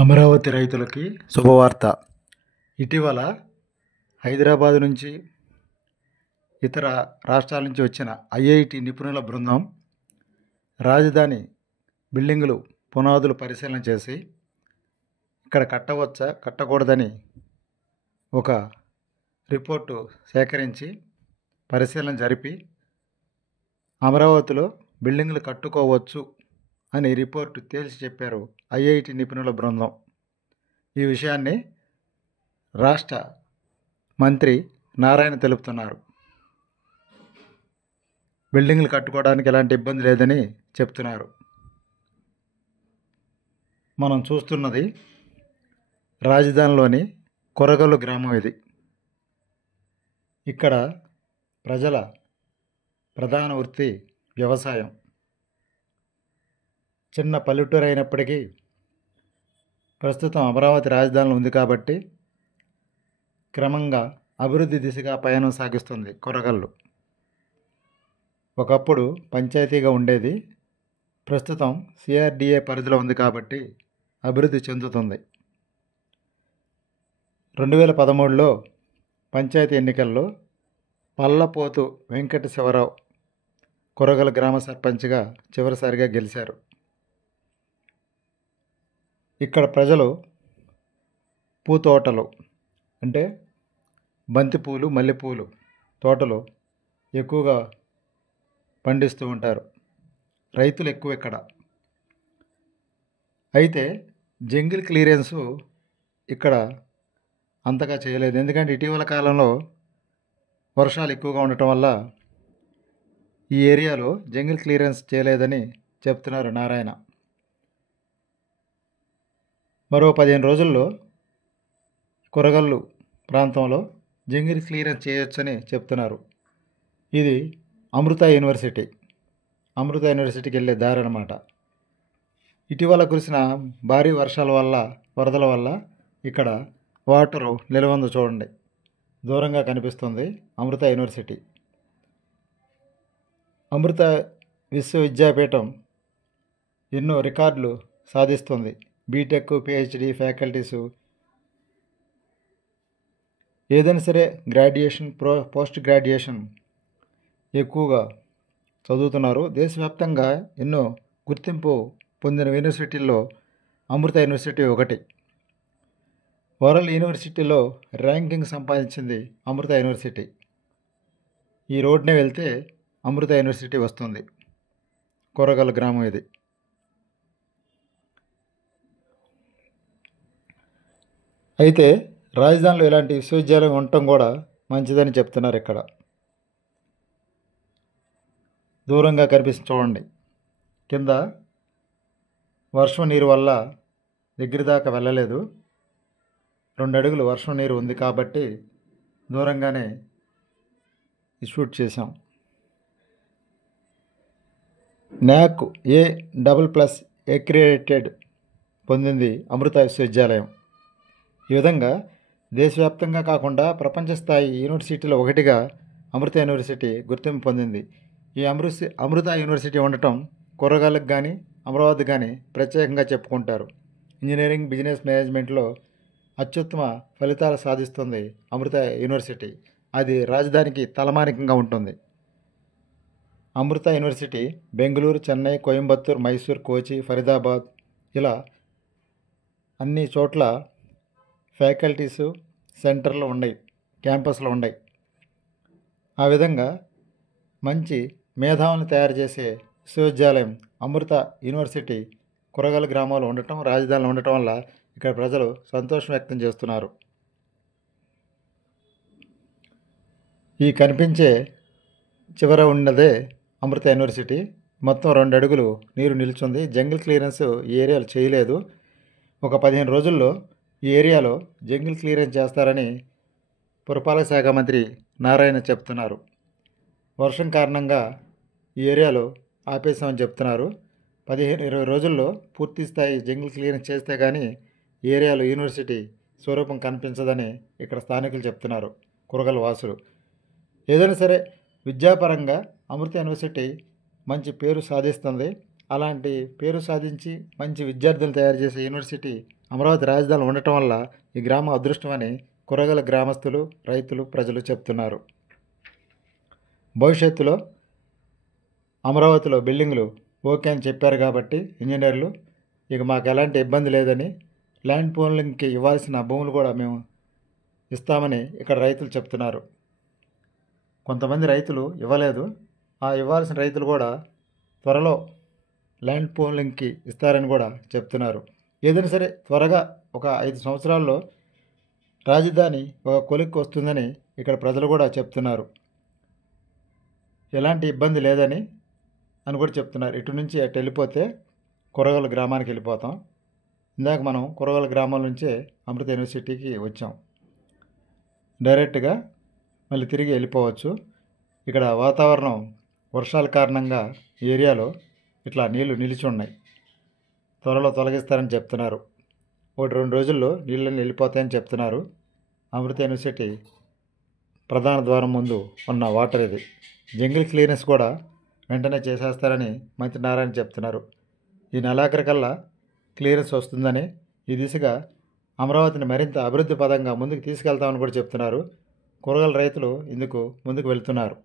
అమరావతి రైతులకి శుభవార్త. ఇటీవల హైదరాబాద్ నుంచి ఇతర రాష్ట్రాల నుంచి వచ్చిన ఐఐటి నిపుణుల బృందం రాజధాని బిల్డింగులు పునాదులు పరిశీలన చేసి ఇక్కడ కట్టవచ్చా కట్టకూడదని ఒక రిపోర్టు సేకరించి పరిశీలన జరిపి అమరావతిలో బిల్డింగులు కట్టుకోవచ్చు అని రిపోర్టు తేల్చి చెప్పారు ఐఐటి నిపుణుల బృందం. ఈ విషయాన్ని రాష్ట్ర మంత్రి నారాయణ తెలుపుతున్నారు. బిల్డింగులు కట్టుకోవడానికి ఎలాంటి ఇబ్బంది లేదని చెప్తున్నారు. మనం చూస్తున్నది రాజధానిలోని కొరగల్లు గ్రామం. ఇది ఇక్కడ ప్రజల ప్రధాన వృత్తి వ్యవసాయం. చిన్న పల్లెటూరు అయినప్పటికీ ప్రస్తుతం అమరావతి రాజధానిలో ఉంది కాబట్టి క్రమంగా అభివృద్ధి దిశగా పయనం సాగిస్తుంది కొరగల్లు. ఒకప్పుడు పంచాయతీగా ఉండేది, ప్రస్తుతం సిఆర్డిఏ పరిధిలో ఉంది కాబట్టి అభివృద్ధి చెందుతుంది. 2013లో పంచాయతీ ఎన్నికల్లో పల్లపోతు వెంకట శివరావు కొరగల్లు గ్రామ సర్పంచ్గా చివరిసారిగా గెలిచారు. ఇక్కడ ప్రజలు పూతోటలు అంటే బంతిపూలు, మల్లెపూలు తోటలు ఎక్కువగా పండిస్తూ ఉంటారు. రైతులు ఎక్కువ ఇక్కడ. అయితే జంగిల్ క్లియరెన్సు ఇక్కడ అంతగా చేయలేదు. ఎందుకంటే ఇటీవల కాలంలో వర్షాలు ఎక్కువగా ఉండటం వల్ల ఈ ఏరియాలో జంగిల్ క్లియరెన్స్ చేయలేదని చెప్తున్నారు నారాయణ. మరో 15 రోజుల్లో కొరగల్లు ప్రాంతంలో జంగిల్ క్లియరెన్స్ చేయొచ్చని చెప్తున్నారు. ఇది అమృత యూనివర్సిటీకి వెళ్ళే దారి అన్నమాట. ఇటీవల కురిసిన భారీ వర్షాల వల్ల, వరదల వల్ల ఇక్కడ వాటరు నిలవందు చూడండి, దూరంగా కనిపిస్తుంది అమృత యూనివర్సిటీ. అమృత విశ్వవిద్యాపీఠం ఎన్నో రికార్డులు సాధిస్తుంది. బీటెక్, పిహెచ్డి ఫ్యాకల్టీసు ఏదైనా సరే గ్రాడ్యుయేషన్, పోస్ట్ గ్రాడ్యుయేషన్ ఎక్కువగా చదువుతున్నారు. దేశవ్యాప్తంగా ఎన్నో గుర్తింపు పొందిన యూనివర్సిటీల్లో అమృత యూనివర్సిటీ ఒకటి. వరల్డ్ యూనివర్సిటీలో ర్యాంకింగ్ సంపాదించింది అమృత యూనివర్సిటీ. ఈ రోడ్నే వెళ్తే అమృత యూనివర్సిటీ వస్తుంది. కొరగల్లు గ్రామం ఇది. అయితే రాజధానిలో ఇలాంటి విశ్వవిద్యాలయం ఉండటం కూడా మంచిదని చెప్తున్నారు. ఇక్కడ దూరంగా కనిపిస్తుంది చూడండి, కింద వర్షం నీరు వల్ల దగ్గర దాకా వెళ్ళలేదు. 2 అడుగులు వర్షం నీరు ఉంది కాబట్టి దూరంగానే షూట్ చేశాం. NAAC A++ అక్రిడిటెడ్ పొందింది అమృత విశ్వవిద్యాలయం. ఈ విధంగా దేశవ్యాప్తంగా కాకుండా ప్రపంచ స్థాయి యూనివర్సిటీలో ఒకటిగా అమృత యూనివర్సిటీ గుర్తింపు పొందింది. ఈ అమృత యూనివర్సిటీ ఉండటం కొరగాలకు కానీ అమరావతి కానీ ప్రత్యేకంగా చెప్పుకుంటారు. ఇంజనీరింగ్, బిజినెస్ మేనేజ్మెంట్లో అత్యుత్తమ ఫలితాలు సాధిస్తుంది అమృత యూనివర్సిటీ. అది రాజధానికి తలమానికంగా ఉంటుంది. అమృత యూనివర్సిటీ బెంగళూరు, చెన్నై, కోయంబత్తూర్, మైసూర్, కోచి, ఫరీదాబాద్ ఇలా అన్ని చోట్ల ఫ్యాకల్టీసు సెంటర్లు ఉన్నాయి, క్యాంపస్లు ఉన్నాయి. ఆ విధంగా మంచి మేధావులను తయారు చేసే విశ్వవిద్యాలయం అమృత యూనివర్సిటీ కొరగల్లు గ్రామంలో ఉండటం, రాజధానిలో ఉండటం వల్ల ఇక్కడ ప్రజలు సంతోషం వ్యక్తం చేస్తున్నారు. ఈ కనిపించే చివర ఉన్నదే అమృత యూనివర్సిటీ. మొత్తం 2 అడుగులు నీరు నిల్చుంది. జంగిల్ క్లియరెన్స్ ఈ ఏరియాలో చేయలేదు. ఒక 15 రోజుల్లో ఈ ఏరియాలో జంగిల్ క్లియరెన్స్ చేస్తారని పురపాలక శాఖ మంత్రి నారాయణ చెప్తున్నారు. వర్షం కారణంగా ఈ ఏరియాలో ఆపేసామని చెప్తున్నారు. 15-20 రోజుల్లో పూర్తి స్థాయి జంగిల్ క్లియరెన్స్ చేస్తే కానీ ఈ ఏరియాలో యూనివర్సిటీ స్వరూపం కనిపించదని ఇక్కడ స్థానికులు చెప్తున్నారు, కొరగల్లు వాసులు. ఏదైనా సరే విద్యాపరంగా అమృత యూనివర్సిటీ మంచి పేరు సాధిస్తుంది. అలాంటి పేరు సాధించి మంచి విద్యార్థులు తయారు చేసే యూనివర్సిటీ అమరావతి రాజధానిలో ఉండటం వల్ల ఈ గ్రామం అదృష్టమని కురగల గ్రామస్తులు, రైతులు, ప్రజలు చెప్తున్నారు. భవిష్యత్తులో అమరావతిలో బిల్డింగులు ఓకే అని చెప్పారు కాబట్టి ఇంజనీర్లు ఇక మాకు ఎలాంటి ఇబ్బంది లేదని, ల్యాండ్ పూలింగ్కి ఇవ్వాల్సిన భూములు కూడా మేము ఇస్తామని ఇక్కడ రైతులు చెప్తున్నారు. కొంతమంది రైతులు ఇవ్వలేదు. ఆ ఇవ్వాల్సిన రైతులు కూడా త్వరలో ల్యాండ్ పూలింగ్కి ఇస్తారని కూడా చెప్తున్నారు. ఏదైనా సరే త్వరగా ఒక 5 సంవత్సరాల్లో రాజధాని ఒక కొలిక్కి వస్తుందని ఇక్కడ ప్రజలు కూడా చెప్తున్నారు. ఎలాంటి ఇబ్బంది లేదని అని కూడా చెప్తున్నారు. ఇటు నుంచి అటు వెళ్ళిపోతే కురగల గ్రామానికి వెళ్ళిపోతాం. ఇందాక మనం కురగల గ్రామం నుంచే అమృత యూనివర్సిటీకి వచ్చాం. డైరెక్ట్గా మళ్ళీ తిరిగి వెళ్ళిపోవచ్చు. ఇక్కడ వాతావరణం వర్షాల కారణంగా ఈ ఏరియాలో ఇట్లా నీళ్లు నిలిచి ఉన్నాయి. త్వరలో తొలగిస్తారని చెప్తున్నారు. 1-2 రోజుల్లో నీళ్ళని వెళ్ళిపోతాయని చెప్తున్నారు. అమృత యూనివర్సిటీ ప్రధాన ద్వారం ముందు ఉన్న వాటర్ ఇది. జంగిల్ క్లియరెన్స్ కూడా వెంటనే చేసేస్తారని మంత్రి నారాయణ చెప్తున్నారు. ఈ నెలాఖరికల్లా క్లియరెన్స్ వస్తుందని, ఈ దిశగా అమరావతిని మరింత అభివృద్ధి పదంగా ముందుకు తీసుకెళ్తామని కూడా చెప్తున్నారు. కూరగాయల రైతులు ఇందుకు ముందుకు వెళ్తున్నారు.